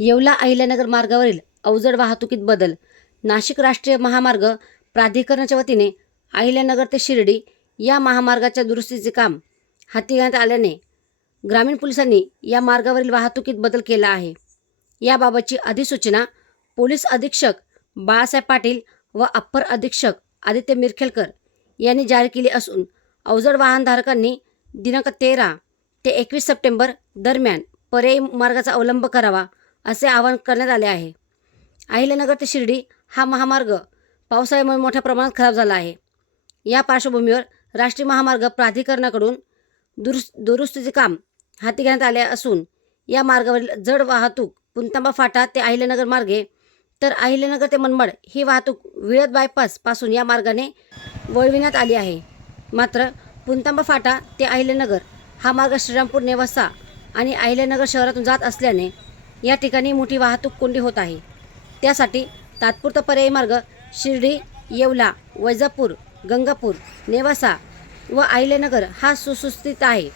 येवला अहिल्यानगर मार्गावरील अवजड वाहतुकीत बदल. नाशिक राष्ट्रीय महामार्ग प्राधिकरणाच्या वतीने अहिल्यानगर ते शिर्डी या महामार्गाच्या दुरुस्तीचे काम हाती घेण्यात आल्याने ग्रामीण पोलिसांनी या मार्गावरील वाहतुकीत बदल केला आहे. याबाबतची अधिसूचना पोलीस अधीक्षक बाळासाहेब पाटील व अप्पर अधीक्षक आदित्य मिरखेलकर यांनी जारी केली असून अवजड वाहनधारकांनी दिनांक तेरा ते एकवीस सप्टेंबर दरम्यान पर्यायी मार्गाचा अवलंब करावा असे आवाहन करण्यात आले आहे. अहिल्यानगर ते शिर्डी हा महामार्ग पावसाळ्यामुळे मोठ्या प्रमाणात खराब झाला आहे. या पार्श्वभूमीवर राष्ट्रीय महामार्ग प्राधिकरणाकडून दुरुस् दुरुस्तीचे काम हाती घेण्यात आले असून या मार्गावरील जड वाहतूक पुंतांबा फाटा ते अहिल्यानगर मार्गे तर अहिल्यानगर ते मनमाड ही वाहतूक विळद बायपासपासून या मार्गाने वळविण्यात आली आहे. मात्र पुंतांबा फाटा ते अहिल्यानगर हा मार्ग श्रीरामपूर नेवासा आणि अहिल्यानगर शहरातून जात असल्याने या ठिकाणी मोठी वाहतूक कोंडी होत आहे. त्यासाठी तात्पुरता पर्यायी मार्ग शिर्डी येवला वैजापूर गंगापूर नेवासा व अहिल्यानगर हा सुसुस्थित आहे.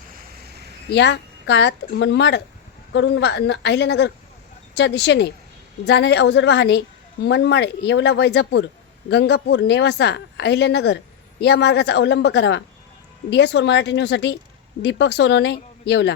या काळात मनमाडकडून वा न- अहिल्यानगरच्या दिशेने जाणारी अवजड वाहने मनमाड येवला वैजापूर गंगापूर नेवासा अहिल्यानगर या मार्गाचा अवलंब करावा. डी एस फोर मराठी न्यूजसाठी दीपक सोनवणे येवला.